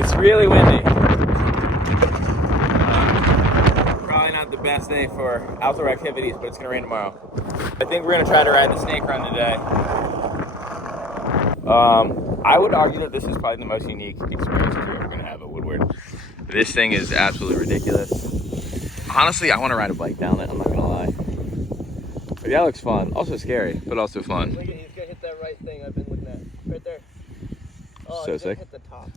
It's really windy. Probably not the best day for outdoor activities, but it's gonna rain tomorrow. I think we're gonna try to ride the snake run today. I would argue that this is probably the most unique experience we're ever gonna have at Woodward. This thing is absolutely ridiculous. Honestly, I want to ride a bike down it, I'm not gonna lie. But that looks fun. Also scary, but also fun. Look at, he's gonna hit that right thing I've been looking at. Right there. Oh, So he's gonna sick. hit the top.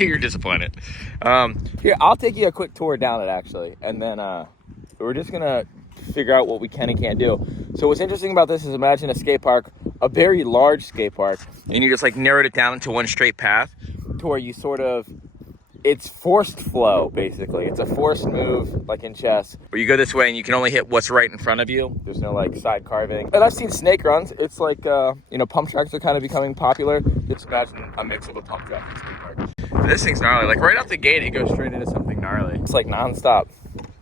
You're disappointed. Here, I'll take you a quick tour down it actually, and then we're just gonna figure out what we can and can't do. So what's interesting about this is imagine a skate park, a very large skate park, and you just like narrowed it down into one straight path to where you sort of, it's forced flow basically. It's a forced move like in chess where you go this way and you can only hit what's right in front of you. There's no like side carving. And I've seen snake runs. It's like, you know, pump tracks are kind of becoming popular. Just imagine a mix of a pump track and skate park. This thing's gnarly. Like right out the gate, it goes straight into something gnarly. It's like nonstop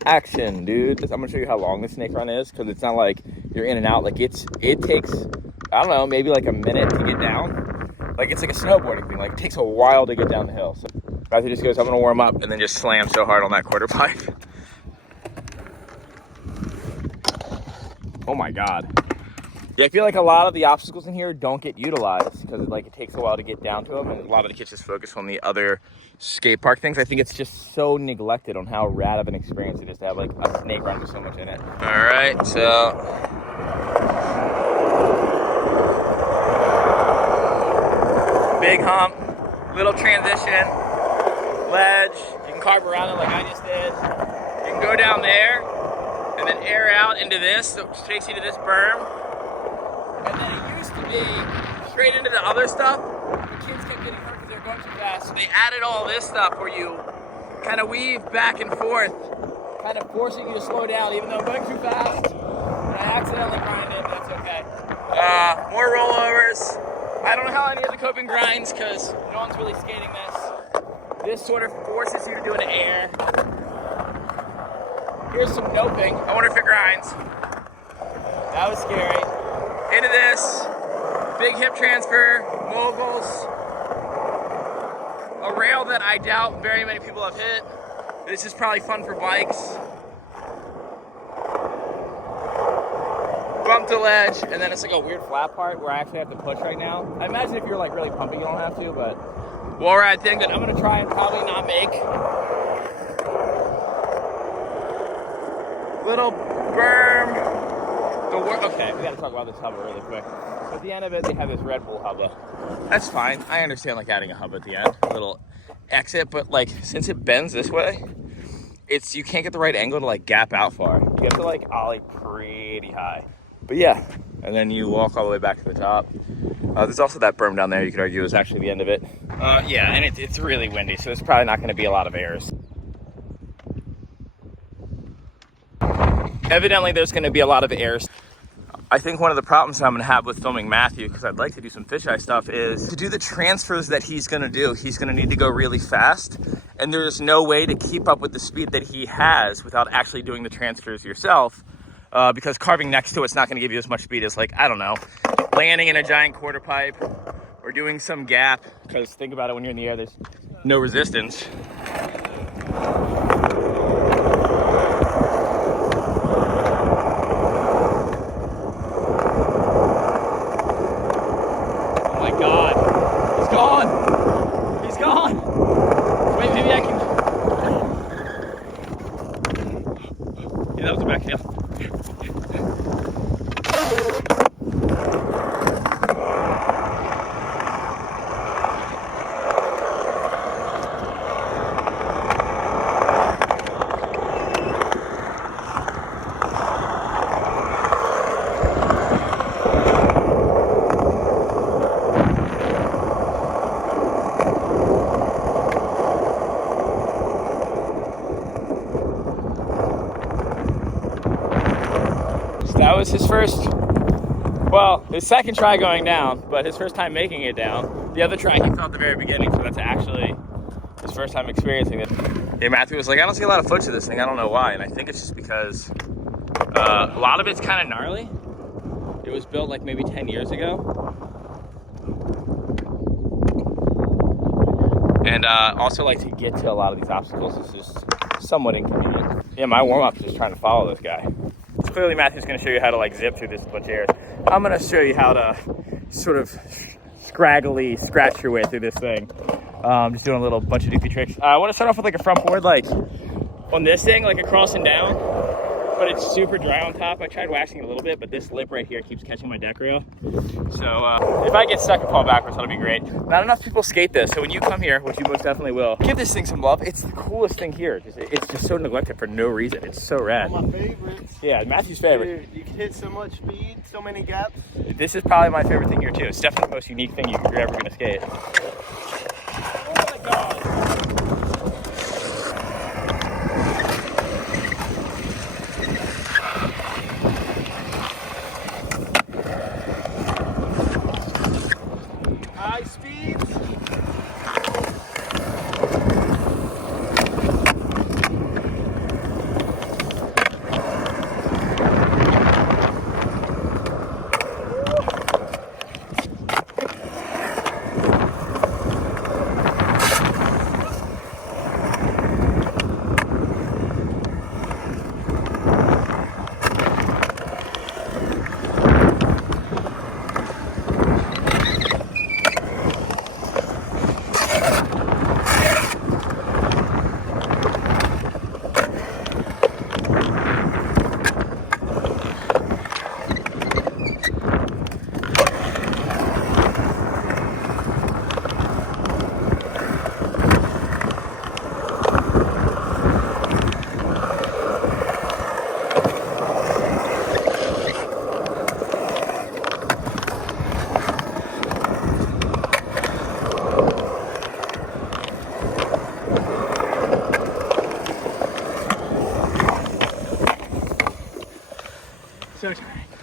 action, dude. I'm gonna show you how long the snake run is because it's not like you're in and out. Like it takes, I don't know, maybe like a minute to get down. Like it's like a snowboarding thing. Like it takes a while to get down the hill. So Matthew just goes, I'm gonna warm up, and then just slam so hard on that quarter pipe. Oh my God. Yeah, I feel like a lot of the obstacles in here don't get utilized because it takes a while to get down to them, and a lot of the kids just focus on the other skate park things. I think it's just so neglected on how rad of an experience it is to have like a snake run with so much in it. All right, so big hump, little transition, ledge. You can carve around it like I just did. You can go down there and then air out into this, so it takes you to this berm. And then it used to be straight into the other stuff. The kids kept getting hurt because they were going too fast. So they added all this stuff where you kind of weave back and forth, kind of forcing you to slow down even though I'm going too fast. And I accidentally grinded, but that's okay. More rollovers. I don't know how any of the coping grinds because no one's really skating this. This sort of forces you to do an air. Here's some doping. I wonder if it grinds. That was scary. Into this, big hip transfer, moguls, a rail that I doubt very many people have hit. This is probably fun for bikes. Bump to ledge, and then it's like a weird flat part where I actually have to push right now. I imagine if you're like really pumping, you don't have to, but wall ride thing that I'm gonna try and probably not make. Little berm. Okay, we gotta talk about this hubba really quick. So at the end of it, they have this Red Bull hubba. That's fine. I understand like adding a hub at the end, a little exit, but like since it bends this way, you can't get the right angle to like gap out far. You have to like ollie pretty high. But yeah, and then you walk all the way back to the top. There's also that berm down there you could argue is actually the end of it. Yeah, and it's really windy, so there's probably not gonna be a lot of airs. Evidently, there's going to be a lot of airs. I think one of the problems I'm going to have with filming Matthew, because I'd like to do some fisheye stuff, is to do the transfers that he's going to do. He's going to need to go really fast, and there's no way to keep up with the speed that he has without actually doing the transfers yourself, because carving next to it's not going to give you as much speed as, like, I don't know, landing in a giant quarter pipe or doing some gap, because think about it, when you're in the air, there's no resistance. That was his first, well, his second try going down, but his first time making it down. The other try he fell at the very beginning, so that's actually his first time experiencing it. Yeah, Matthew was like, I don't see a lot of footage of this thing, I don't know why, and I think it's just because a lot of it's kind of gnarly. It was built like maybe 10 years ago. And also like to get to a lot of these obstacles is just somewhat inconvenient. Yeah, my warm-up is just trying to follow this guy. So clearly Matthew's gonna show you how to like zip through this bunch of areas. I'm gonna show you how to sort of scraggly scratch your way through this thing. Just doing a little bunch of doofy tricks. I wanna start off with like a front board, like on this thing, like across and down, but it's super dry on top. I tried waxing it a little bit, but this lip right here keeps catching my deck rail. So if I get stuck and fall backwards, that'll be great. Not enough people skate this, so when you come here, which you most definitely will, give this thing some love. It's the coolest thing here. It's just so neglected for no reason. It's so rad. One of my favorites. Yeah, Matthew's favorite. Dude, you can hit so much speed, so many gaps. This is probably my favorite thing here too. It's definitely the most unique thing you're ever gonna skate. Oh my God. High speeds.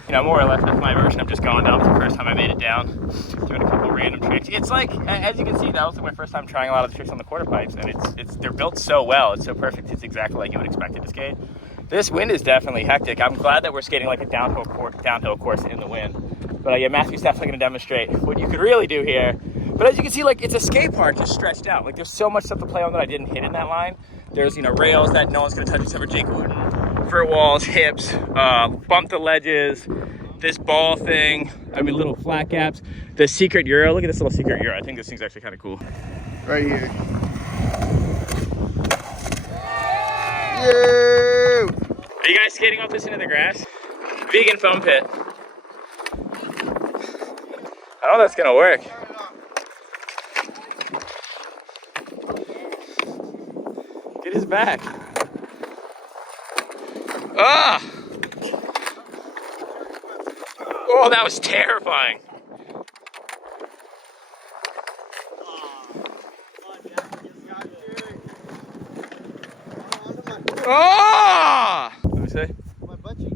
You know, more or less that's my version. I'm just going down. It's the first time I made it down, doing a couple random tricks. It's like, as you can see, that was like my first time trying a lot of the tricks on the quarter pipes, and they're built so well. It's so perfect. It's exactly like you would expect it to skate. This wind is definitely hectic. I'm glad that we're skating like a downhill course in the wind. But yeah, Matthew's definitely going to demonstrate what you could really do here. But as you can see, like it's a skate park just stretched out. Like there's so much stuff to play on that I didn't hit in that line. There's, you know, rails that no one's going to touch except for Jake Wooten. Vert walls, hips, bump the ledges, this ball thing, I mean little flat gaps, the secret Euro. Look at this little secret Euro. I think this thing's actually kind of cool. Right here. Are you guys skating off this into the grass? Vegan foam pit. I don't know if that's gonna work. Get his back. Ah! Oh, that was terrifying. Oh! What did we say? My butt cheek.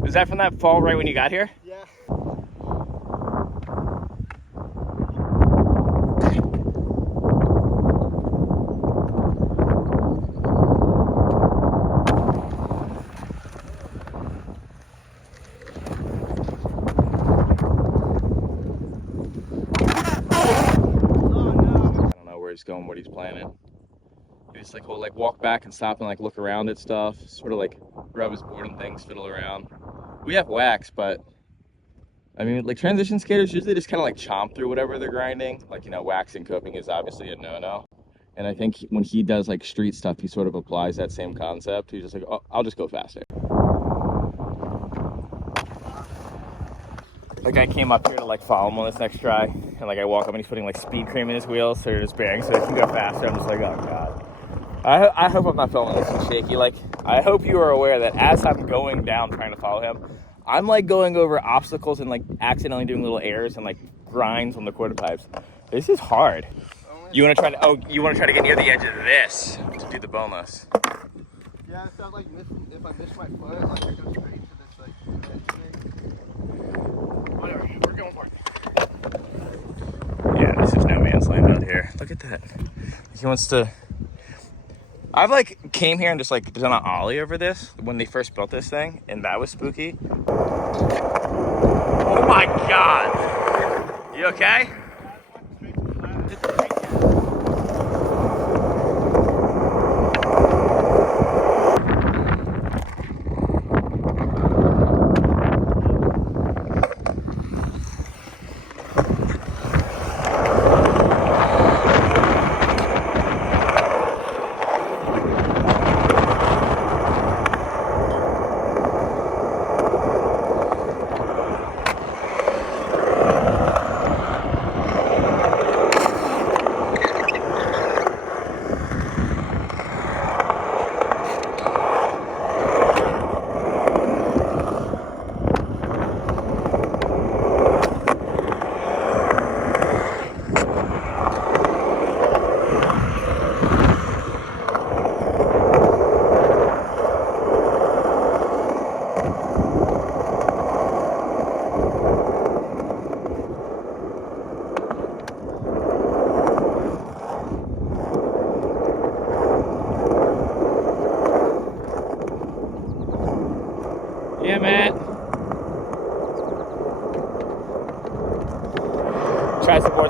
Was that from that fall right when you got here? Yeah. He's going, what he's planning. He just like will like walk back and stop and like look around at stuff, sort of like rub his board and things, fiddle around. We have wax, but I mean, like transition skaters usually just kind of like chomp through whatever they're grinding. Like, you know, waxing coping is obviously a no-no. And I think when he does like street stuff, he sort of applies that same concept. He's just like, oh, I'll just go faster. Like I came up here to like follow him on this next try, and like I walk up and he's putting like speed cream in his wheels, so they're just bearing so he can go faster. I'm just like, oh God. I hope I'm not filming this too shaky. Like, I hope you are aware that as I'm going down trying to follow him, I'm like going over obstacles and like accidentally doing little errors and like grinds on the quarter pipes. This is hard. You want to try to get near the edge of this to do the boneless. Yeah, it sounds like if I miss my foot, like I go straight to this like edge thing. Whatever, we're going for it. Yeah, this is no man's land out here. Look at that. He wants to. I've like came here and just like done an ollie over this when they first built this thing, and that was spooky. Oh my God! You okay?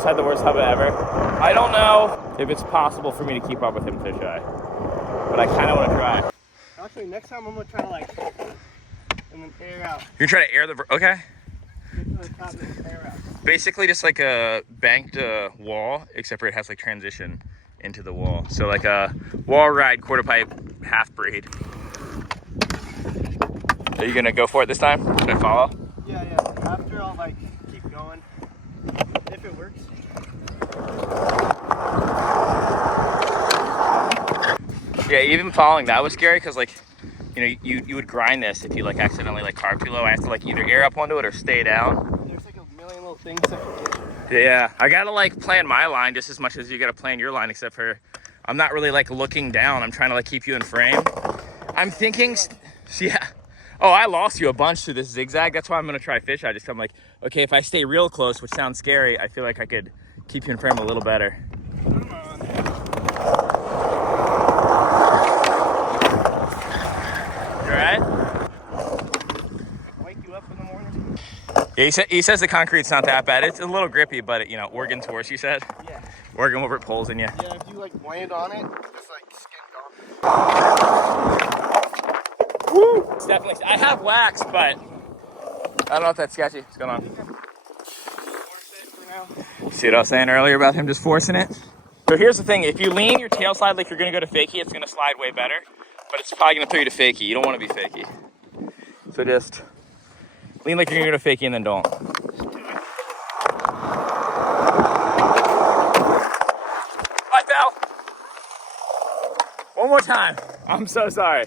had the worst habit ever. I don't know if it's possible for me to keep up with him fisheye, but I kind of want to try. Actually, next time I'm gonna try to like, and then air out. You're trying to air the, okay. Get to the top and then air out. Basically just like a banked wall, except for it has like transition into the wall. So like a wall ride quarter pipe half braid. Are you gonna go for it this time? Should I follow? Yeah. After I'll like keep going. If it works. Yeah, even following that was scary because like, you know, you would grind this if you like accidentally like carb too low. I have to like either air up onto it or stay down. There's like a million little things that can get you. Yeah, I gotta like plan my line just as much as you gotta plan your line, except for I'm not really like looking down. I'm trying to like keep you in frame. I'm thinking, yeah. Oh, I lost you a bunch through this zigzag. That's why I'm gonna try fish. I'm like, okay, if I stay real close, which sounds scary, I feel like I could keep you in frame a little better. Come on. You all right? Wake you up in the morning? Yeah, he says the concrete's not that bad. It's a little grippy, but you know, Oregon's worse, you said? Yeah. Oregon will rip holes in you. Yeah, if you like land on it, just like skin gone. Woo! It's definitely, I have wax, but I don't know if that's sketchy. What's going on? See what I was saying earlier about him just forcing it? So here's the thing, if you lean your tail slide like you're gonna go to fakie, it's gonna slide way better, but it's probably gonna throw you to fakie. You don't wanna be fakie. So just lean like you're gonna go to fakie and then don't. I fell. One more time. I'm so sorry.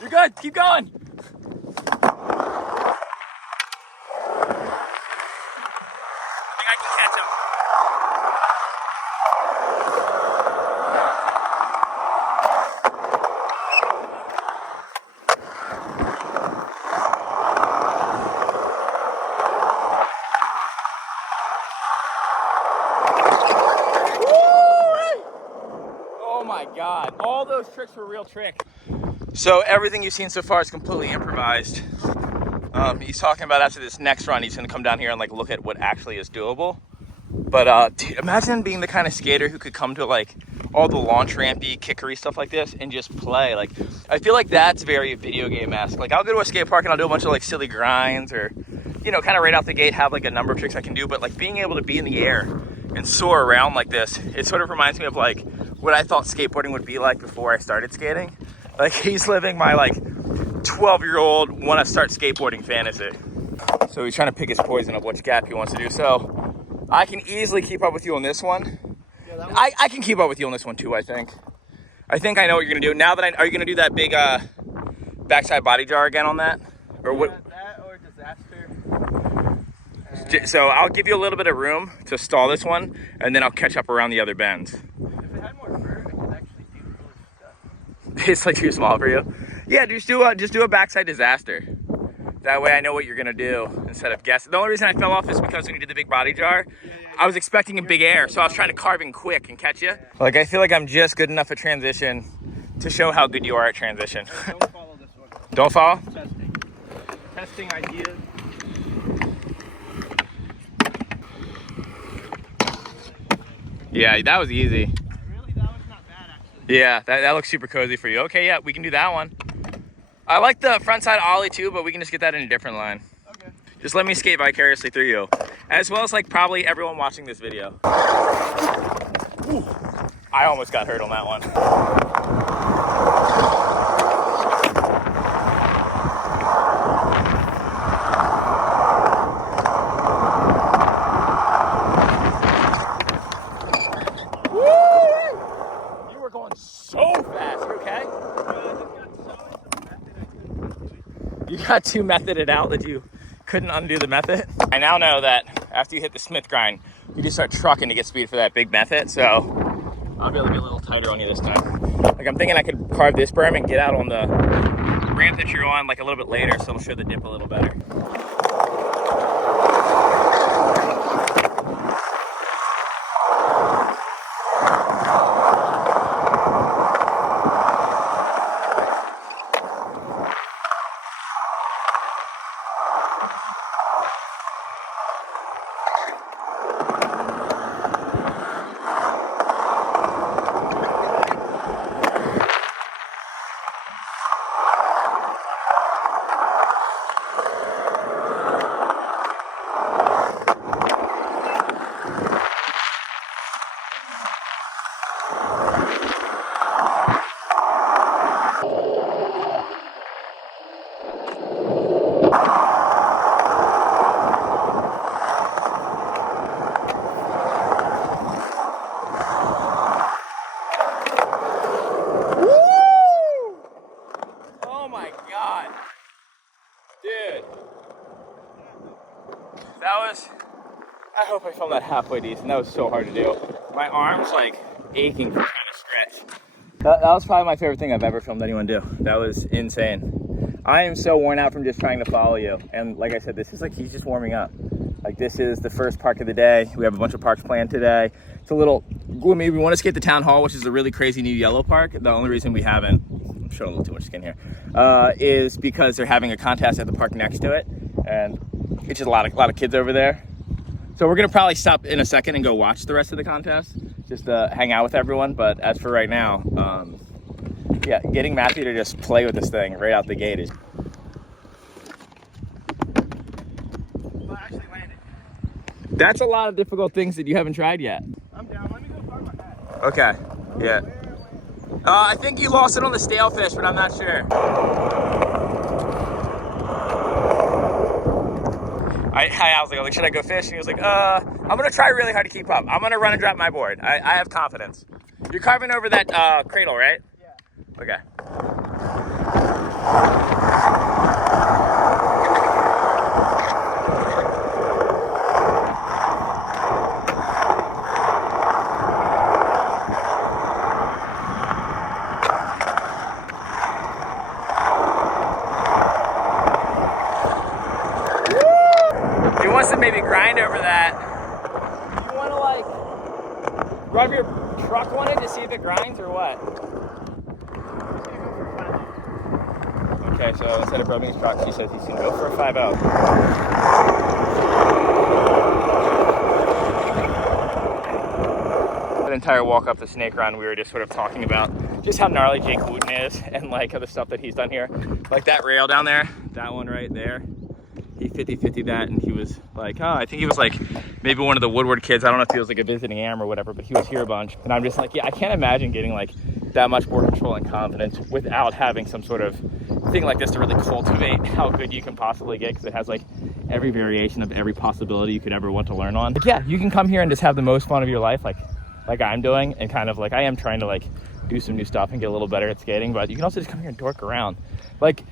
You're good. Keep going. Oh my God, all those tricks were real tricks. So everything you've seen so far is completely improvised. He's talking about after this next run, he's gonna come down here and like look at what actually is doable. But dude, imagine being the kind of skater who could come to like all the launch rampy, kickery stuff like this and just play. Like, I feel like that's very video game-esque. Like, I'll go to a skate park and I'll do a bunch of like silly grinds or, you know, kind of right out the gate have like a number of tricks I can do. But like being able to be in the air and soar around like this, it sort of reminds me of like what I thought skateboarding would be like before I started skating. Like, he's living my like 12-year-old want to start skateboarding fantasy. So he's trying to pick his poison of which gap he wants to do. So I can easily keep up with you on this one. Yeah, I can keep up with you on this one too, I think. I know what you're gonna do. Now that are you gonna do that big backside body jar again on that? Or what? That or disaster. So I'll give you a little bit of room to stall this one, and then I'll catch up around the other bends. If it had more fur, I could actually do cool stuff. It's like too small for you. Yeah, just do a backside disaster. That way I know what you're gonna do instead of guessing. The only reason I fell off is because when you did the big body jar, I was expecting a big air, so I was trying to carve in quick and catch you. Like, I feel like I'm just good enough at transition to show how good you are at transition. Don't follow this one. Don't follow? Testing. Testing ideas. Yeah, that was easy. Really? That was not bad, actually. Yeah, that looks super cozy for you. Okay, yeah, we can do that one. I like the front side ollie too, but we can just get that in a different line. Okay. Just let me skate vicariously through you. As well as like probably everyone watching this video. Ooh, I almost got hurt on that one. Woo! You were going so fast, you okay? You got too methoded out that you couldn't undo the method. I now know that after you hit the Smith grind, you just start trucking to get speed for that big method. So I'll be able to get a little tighter on you this time. Like I'm thinking I could carve this berm and get out on the ramp that you're on like a little bit later, so it'll show the dip a little better. I hope I filmed that halfway decent. That was so hard to do. My arm's like aching from trying to stretch. That was probably my favorite thing I've ever filmed anyone do. That was insane. I am so worn out from just trying to follow you. And like I said, this is like, he's just warming up. Like this is the first park of the day. We have a bunch of parks planned today. It's a little gloomy. We want to skate the town hall, which is a really crazy new yellow park. The only reason we haven't, I'm showing a little too much skin here, is because they're having a contest at the park next to it. And it's just a lot of kids over there. So we're gonna probably stop in a second and go watch the rest of the contest, just hang out with everyone. But as for right now, yeah, getting Matthew to just play with this thing right out the gate is. Well, I actually landed. That's a lot of difficult things that you haven't tried yet. I'm down. Let me go find my hat. Okay. Yeah. I think you lost it on the stale fish, but I'm not sure. I was like, should I go fish? And he was like, I'm gonna try really hard to keep up. I'm gonna run and drop my board. I have confidence. You're carving over that cradle, right? Yeah. Okay. To maybe grind over that. You want to like rub your truck on it to see if it grinds or what? Okay, so instead of rubbing his truck, he says he's gonna go for a 5-0. The entire walk up the snake run, we were just sort of talking about just how gnarly Jake Wooten is and like the stuff that he's done here. Like that rail down there, that one right there. He 50-50 that, and he was like, oh, I think he was like maybe one of the Woodward kids. I don't know if he was like a visiting am or whatever, but he was here a bunch. And I'm just like, yeah, I can't imagine getting like that much more control and confidence without having some sort of thing like this to really cultivate how good you can possibly get, because it has like every variation of every possibility you could ever want to learn on. But yeah, you can come here and just have the most fun of your life, like I'm doing, and kind of like I am trying to like do some new stuff and get a little better at skating. But you can also just come here and dork around. Like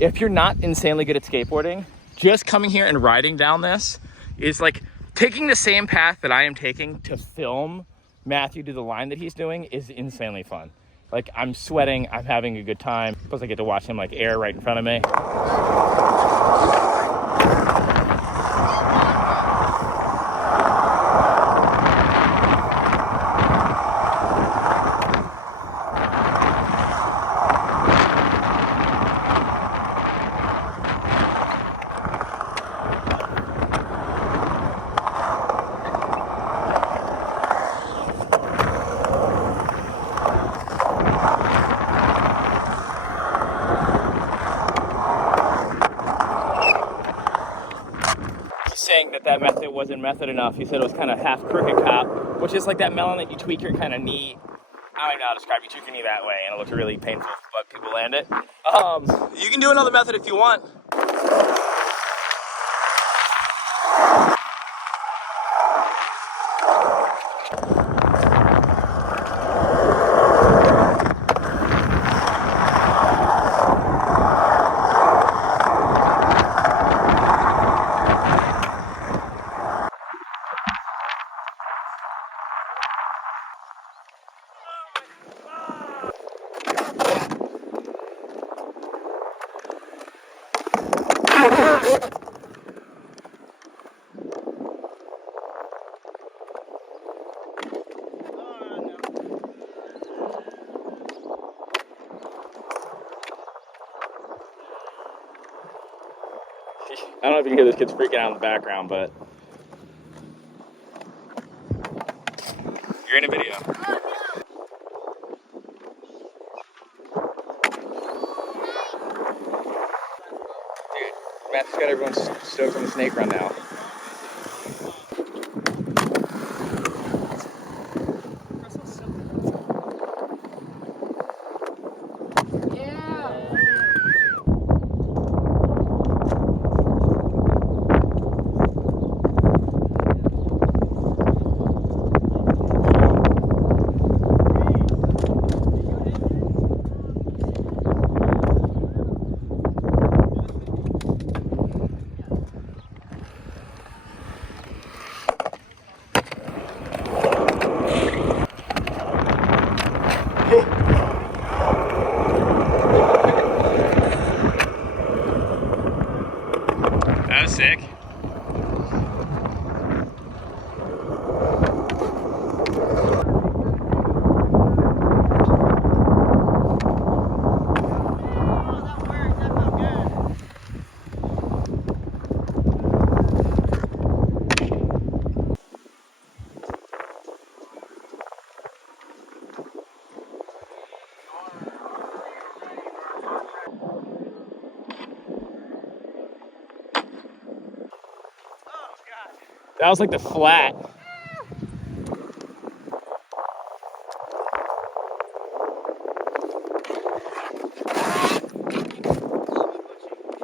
if you're not insanely good at skateboarding, just coming here and riding down this is like taking the same path that I am taking to film Matthew do the line that he's doing is insanely fun. Like I'm sweating, I'm having a good time. Plus I get to watch him like air right in front of me. Saying that method wasn't method enough. He said it was kind of half crooked cop, which is like that melon that you tweak your kind of knee. I don't even know how to describe it. You tweak your knee that way and it looks really painful, but people land it. You can do another method if you want. I don't know if you can hear this kid's freaking out in the background, but you're in a video. Dude, Matt's got everyone stoked on the snake run now. That was sick. That was like the flat.